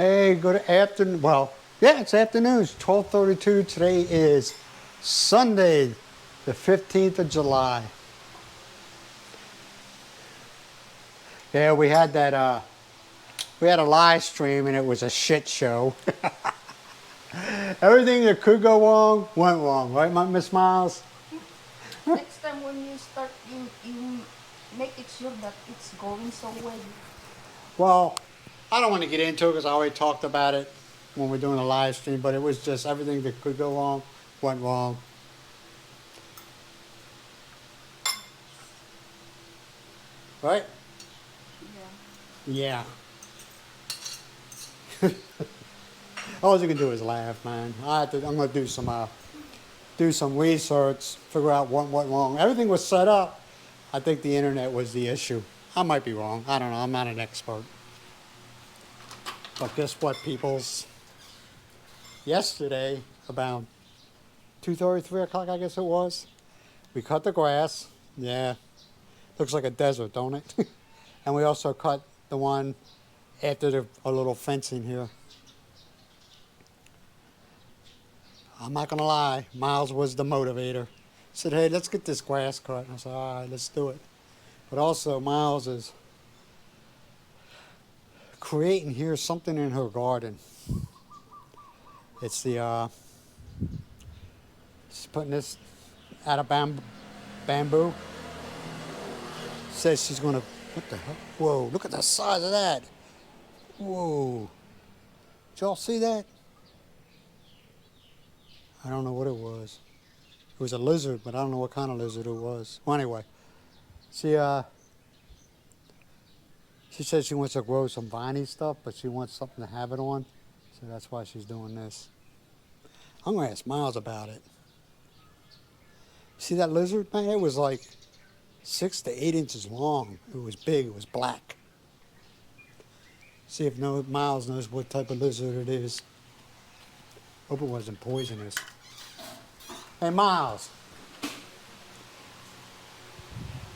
Hey, good afternoon. Well, yeah, it's afternoon. It's 12:32. Today is Sunday, the 15th of July. Yeah, we had a live stream and it was a shit show. Everything that could go wrong went wrong, right, Miss Myles? Next time when you start, you make it sure that it's going so well. Well, I don't want to get into it because I already talked about it when we're doing a live stream, but it was just everything that could go wrong went wrong. Right? Yeah. Yeah. All you can do is laugh, man. I'm gonna do some research, figure out what went wrong. Everything was set up. I think the internet was the issue. I might be wrong. I don't know. I'm not an expert. But guess what, peoples? Yesterday, about 2:30, 3 o'clock, I guess it was, we cut the grass. Yeah, looks like a desert, don't it? And we also cut the one after a little fencing here. I'm not gonna lie, Myles was the motivator. He said, hey, let's get this grass cut. And I said, all right, let's do it. But also, Myles is creating here something in her garden. It's she's putting this out of bamboo. Says she's gonna, what the hell? Whoa, look at the size of that. Whoa. Did y'all see that? I don't know what it was. It was a lizard, but I don't know what kind of lizard it was. Well, anyway, she said she wants to grow some viney stuff, but she wants something to have it on. So that's why she's doing this. I'm going to ask Myles about it. See that lizard, man? It was like 6 to 8 inches long. It was big. It was black. See if Myles knows what type of lizard it is. Hope it wasn't poisonous. Hey, Myles.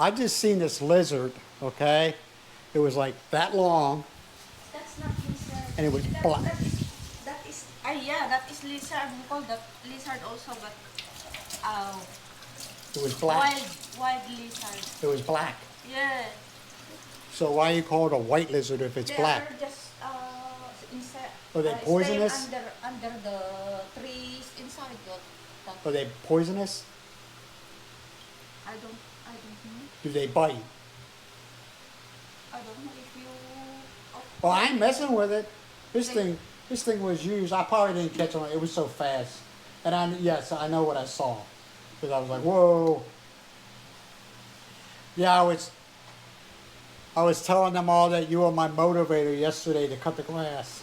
I just seen this lizard, okay? It was like that long. That's not lizard. And it was black. That is lizard. We call that lizard also, but It was black. wild lizard. It was black. Yeah. So why you call it a white lizard if it's They black? are just inside. Are they poisonous? Staying under the trees inside that. Are they poisonous? I don't know. Do they bite? I don't know if you. Well, I ain't messing with it. This thing was used. I probably didn't catch on. It was so fast. And I know what I saw. Because I was like, whoa. Yeah, I was telling them all that you were my motivator yesterday to cut the grass.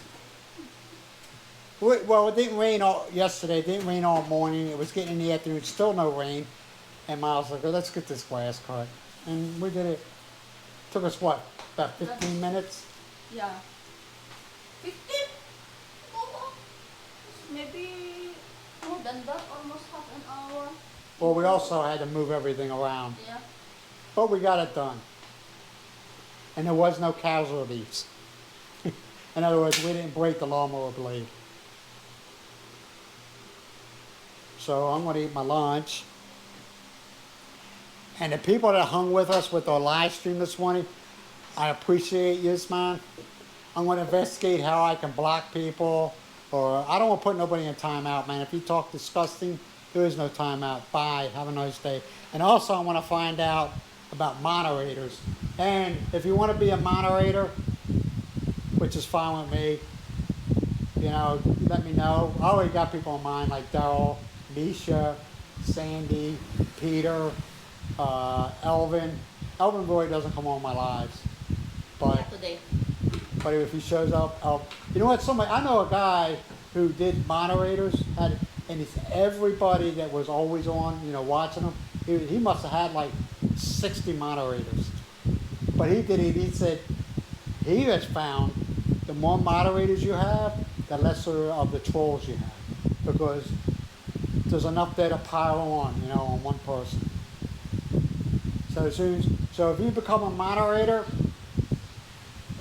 Well, it didn't rain all yesterday. It didn't rain all morning. It was getting in the afternoon. Still no rain. And Myles was like, oh, let's get this grass cut. And we did it. Took us what? About 15 minutes? Yeah. 15? Oh, maybe more than that, almost half an hour. Well, we also had to move everything around. Yeah. But we got it done. And there was no casualties. In other words, we didn't break the lawnmower blade. So I'm going to eat my lunch. And the people that hung with us with our live stream this morning, I appreciate you, man. I'm going to investigate how I can block people. Or I don't want to put nobody in timeout, man. If you talk disgusting, there is no timeout. Bye. Have a nice day. And also I want to find out about moderators. And if you want to be a moderator, which is fine with me, let me know. I already got people in mind like Daryl, Misha, Sandy, Peter, Elvin. Elvin really doesn't come on my lives. Not today. But if he shows up, you know what? I know a guy who did moderators, and it's everybody that was always on, watching him. He must have had like 60 moderators. But he did it. He said he has found the more moderators you have, the lesser of the trolls you have, because there's enough there to pile on one person. So if you become a moderator,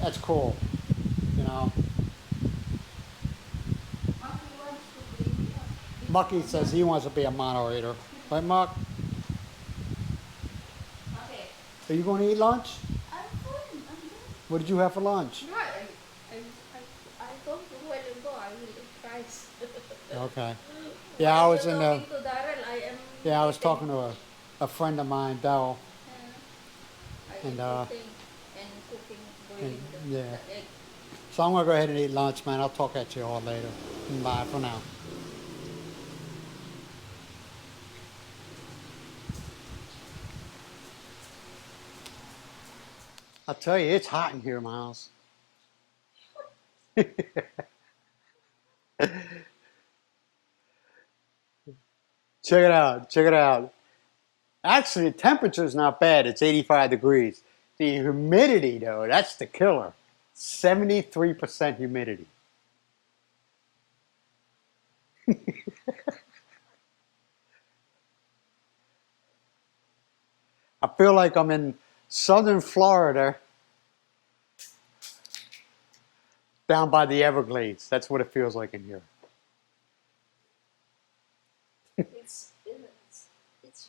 that's cool. Mucky says he wants to be a moderator. Right, Muck? Okay. Are you going to eat lunch? I'm fine. I'm good. What did you have for lunch? Right. I told you a while ago I will eat rice. Okay. Yeah, I While was you're in the. talking to Darrell, I am Yeah, I was eating. talking to a friend of mine, Dell, I am and eating and cooking, and boiling yeah. the egg. So I'm gonna go ahead and eat lunch, man. I'll talk at you all later. Bye for now. I'll tell you, it's hot in here, Miles. Check it out. Check it out. Actually, the temperature's not bad. It's 85 degrees. The humidity, though, that's the killer. 73% humidity. I feel like I'm in southern Florida, down by the Everglades. That's what it feels like in here. It's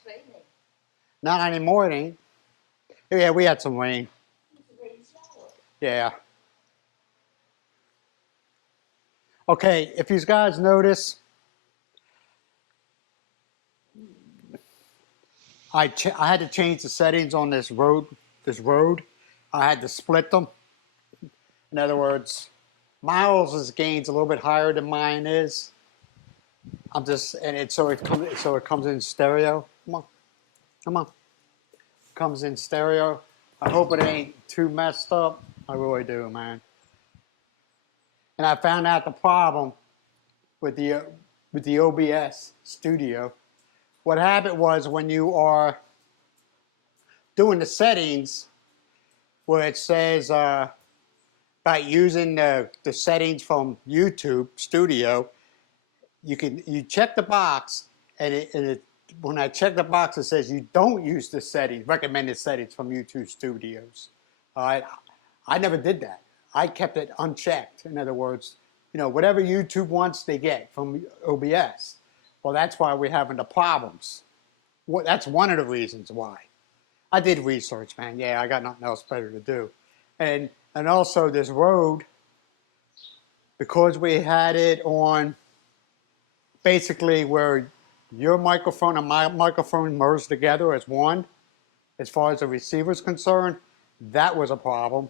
raining. Not anymore, it ain't. Yeah, we had some rain. It's rain shower. Yeah. Okay, if you guys notice, I had to change the settings on this road. This road, I had to split them. In other words, Miles' gain's a little bit higher than mine is. I'm just and it so it comes in stereo. Come on, come on. Comes in stereo. I hope it ain't too messed up. I really do, man. And I found out the problem with the OBS studio. What happened was when you are doing the settings where it says about using the settings from YouTube Studio, you check the box and when I check the box it says you don't use the settings, recommended settings from YouTube Studios. All right, I never did that. I kept it unchecked. In other words, whatever YouTube wants they get from OBS. Well, that's why we're having the problems. That's one of the reasons why. I did research, man. Yeah, I got nothing else better to do. And also this road, because we had it on basically where your microphone and my microphone merged together as one, as far as the receiver is concerned, that was a problem.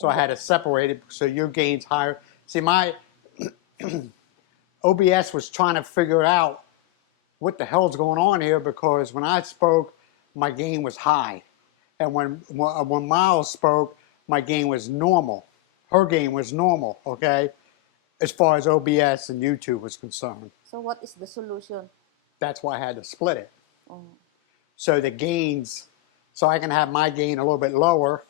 So I had to separate it so your gain's higher. See, my OBS was trying to figure out what the hell's going on here because when I spoke, my gain was high. And when Myles spoke, my gain was normal. Her gain was normal, okay? As far as OBS and YouTube was concerned. So what is the solution? That's why I had to split it. Oh. So the gains, so I can have my gain a little bit lower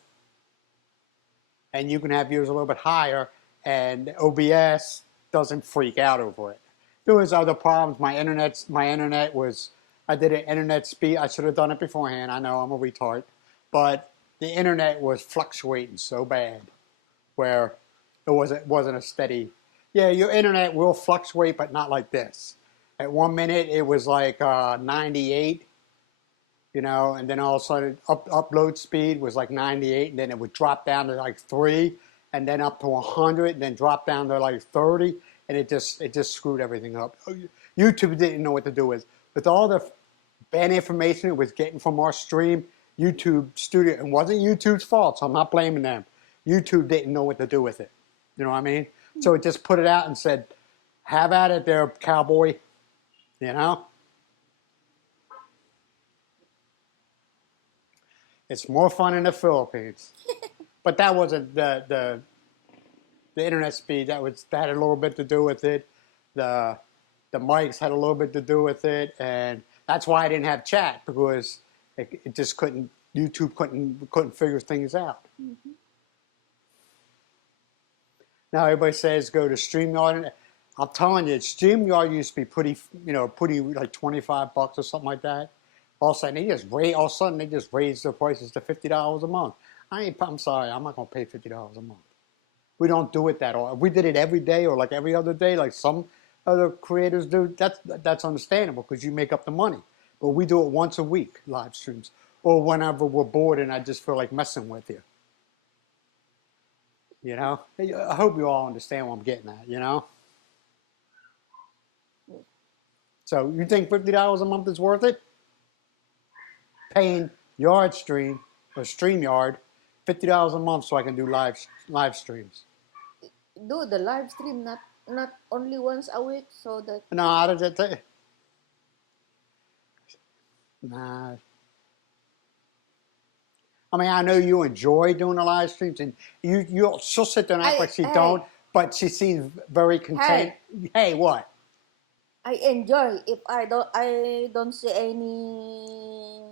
and you can have yours a little bit higher and OBS doesn't freak out over it. There was other problems. My internet was, I did an internet speed. I should have done it beforehand. I know I'm a retard. But the internet was fluctuating so bad where it wasn't a steady. Yeah, your internet will fluctuate, but not like this. At 1 minute, it was like 98, and then all of a sudden upload speed was like 98, and then it would drop down to like 3, and then up to 100, and then drop down to like 30, and it just screwed everything up. YouTube didn't know what to do with all the bad information it was getting from our stream. YouTube Studio, it wasn't YouTube's fault, so I'm not blaming them. YouTube didn't know what to do with it. You know what I mean? So it just put it out and said, have at it there, cowboy. You know? It's more fun in the Philippines. But that wasn't the internet speed. That had a little bit to do with it. The mics had a little bit to do with it, and that's why I didn't have chat because it just couldn't. YouTube couldn't figure things out. Mm-hmm. Now everybody says go to StreamYard. I'm telling you, StreamYard used to be pretty like $25 or something like that. All of a sudden they just raised their prices to $50 a month. I'm sorry, I'm not gonna pay $50 a month. We don't do it that often. We did it every day or like every other day, like some other creators do, that's understandable because you make up the money. But we do it once a week, live streams, or whenever we're bored and I just feel like messing with you. You know, I hope you all understand what I'm getting at. You know, so you think $50 a month is worth it? Paying Yard Stream or StreamYard $50 a month so I can do live streams. Do the live stream not only once a week, so that No, how does that take? Nah. I mean, I know you enjoy doing the live streams, and she'll sit there and act like she don't, but she seems very content. Hey, what? I enjoy if I don't see any.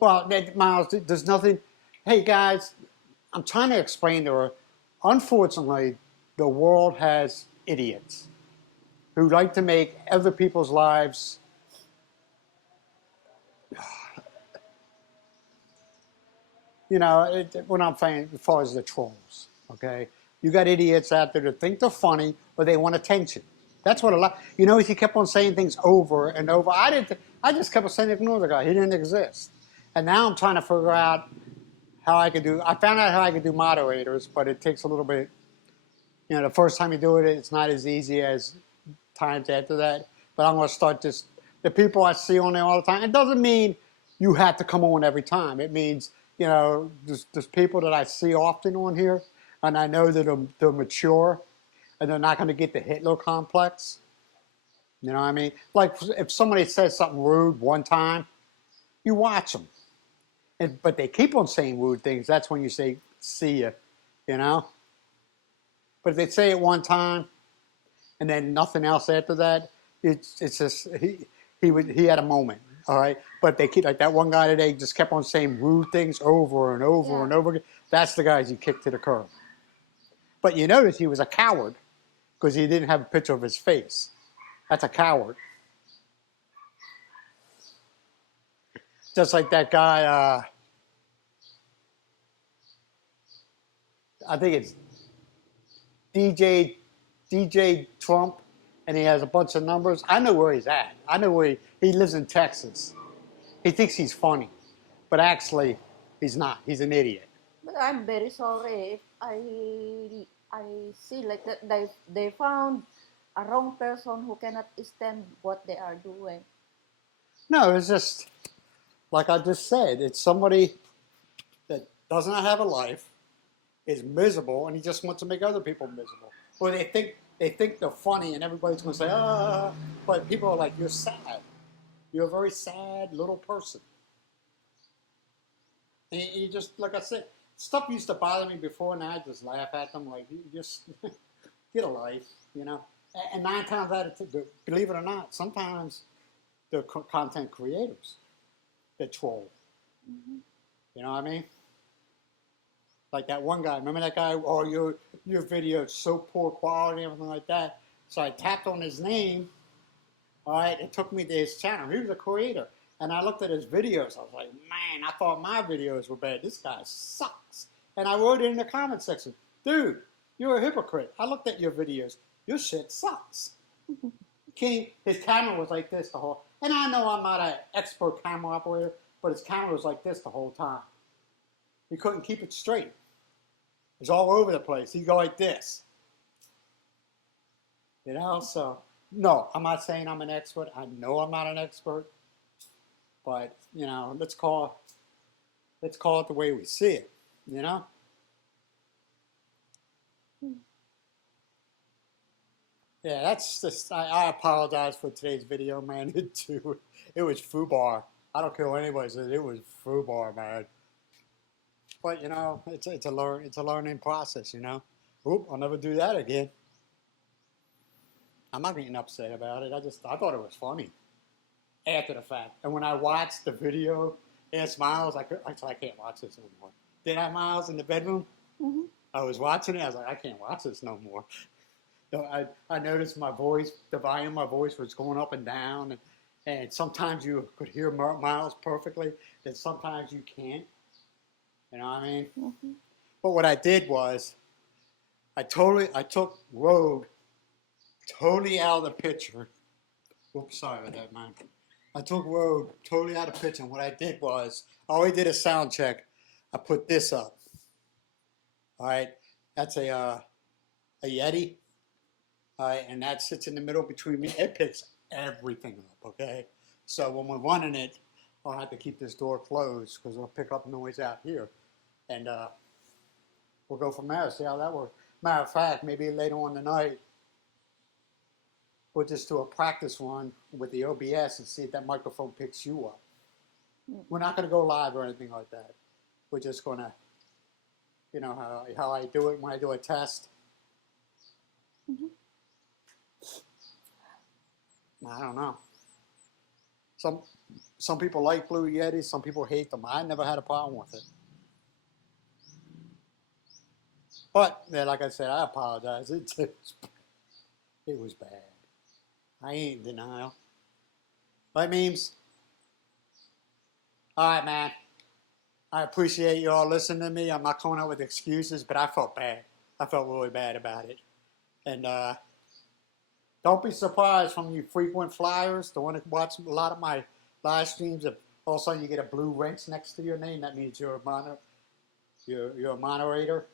Well, Myles, there's nothing. Hey, guys, I'm trying to explain to her. Unfortunately, the world has idiots who like to make other people's lives. You know, what I'm saying as far as the trolls, okay? You got idiots out there that think they're funny or they want attention. That's what a lot. You know, he kept on saying things over and over. I just kept on saying ignore the guy. He didn't exist. And now I'm trying to figure out how I could do. I found out how I could do moderators, but it takes a little bit. You know, the first time you do it, it's not as easy as times after that. But I'm going to start this. The people I see on there all the time. It doesn't mean you have to come on every time. It means, you know, there's people that I see often on here, and I know that they're mature, and they're not going to get the Hitler complex. You know what I mean? Like if somebody says something rude one time, you watch them. But they keep on saying rude things. That's when you say, see ya, you know? But if they say it one time and then nothing else after that, it's just, he had a moment, all right? But they keep, like that one guy today just kept on saying rude things over and over and over again. That's the guys you kick to the curb. But you notice he was a coward because he didn't have a picture of his face. That's a coward. Just like that guy, I think it's DJ Trump, and he has a bunch of numbers. I know where he's at. I know where he lives in Texas. He thinks he's funny, but actually, he's not. He's an idiot. But I'm very sorry if I see like that they found a wrong person who cannot stand what they are doing. No, it's just like I just said. It's somebody that does not have a life, is miserable, and he just wants to make other people miserable. Or they think they're funny, and everybody's going to say, ah, but people are like, you're sad. You're a very sad little person. And you just, like I said, stuff used to bother me before, now I just laugh at them like, you just get a life, you know. And 9 times out of 10, believe it or not, sometimes they're content creators that troll. Mm-hmm. You know what I mean? Like that one guy, remember that guy? Oh, your video is so poor quality, everything like that. So I tapped on his name. All right, it took me to his channel. He was a creator, and I looked at his videos. I was like, man, I thought my videos were bad. This guy sucks. And I wrote it in the comment section, dude, you're a hypocrite. I looked at your videos. Your shit sucks. His camera was like this the whole. And I know I'm not an expert camera operator, but his camera was like this the whole time. He couldn't keep it straight. It was all over the place. He'd go like this. You know, so no, I'm not saying I'm an expert. I know I'm not an expert. But, you know, let's call it the way we see it, you know? Yeah, that's just, I apologize for today's video, man. It was FUBAR. I don't care what anybody says, it was FUBAR, man. But you know, it's a learning process, you know. Oop, I'll never do that again. I'm not getting upset about it. I thought it was funny after the fact. And when I watched the video, asked Myles, I said I can't watch this no more. Did I, Myles, in the bedroom? Mm-hmm. I was watching it. I was like, I can't watch this no more. So I noticed my voice, the volume of my voice was going up and down, and sometimes you could hear Myles perfectly, and sometimes you can't. You know what I mean? Mm-hmm. But what I did was, I took Rogue totally out of the picture. Oops, sorry about that, man. I took road totally out of picture. And what I did was, I already did a sound check. I put this up. All right, that's a Yeti. All right, and that sits in the middle between me. It picks everything up. Okay, so when we're running it, I'll have to keep this door closed because it'll pick up noise out here, and we'll go from there. See how that works. Matter of fact, maybe later on tonight we'll just do a practice run with the OBS and see if that microphone picks you up. We're not going to go live or anything like that. We're just going to, you know, how I do it when I do a test. Mhm. I don't know. Some people like Blue Yetis, some people hate them. I never had a problem with it. But, yeah, like I said, I apologize. It was bad. I ain't in denial. Right, Memes? All right, man. I appreciate you all listening to me. I'm not coming out with excuses, but I felt bad. I felt really bad about it. And don't be surprised from you frequent flyers, the one that watch a lot of my live streams. If all of a sudden you get a blue wrench next to your name, that means you're a moderator.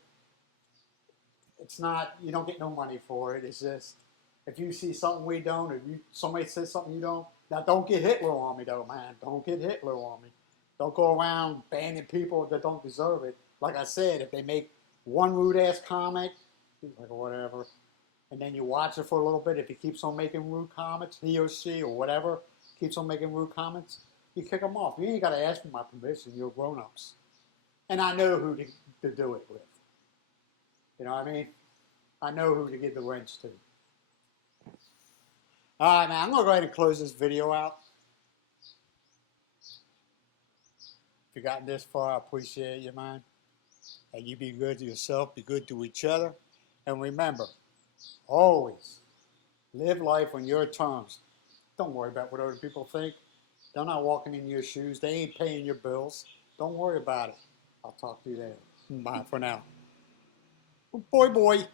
It's not, you don't get no money for it. It's just, if you see something we don't, or somebody says something you don't, now don't get Hitler on me though, man. Don't get Hitler on me. Don't go around banning people that don't deserve it. Like I said, if they make one rude ass comment, like whatever, and then you watch it for a little bit, if he keeps on making rude comments, he or she or whatever keeps on making rude comments, you kick them off. You ain't got to ask for my permission. You're grown-ups. And I know who to do it with. You know what I mean? I know who to give the wrench to. All right, man. I'm going to go ahead and close this video out. If you got this far, I appreciate you, man. And you be good to yourself, be good to each other. And remember, always live life on your terms. Don't worry about what other people think. They're not walking in your shoes. They ain't paying your bills. Don't worry about it. I'll talk to you later. Bye for now. Boy, boy.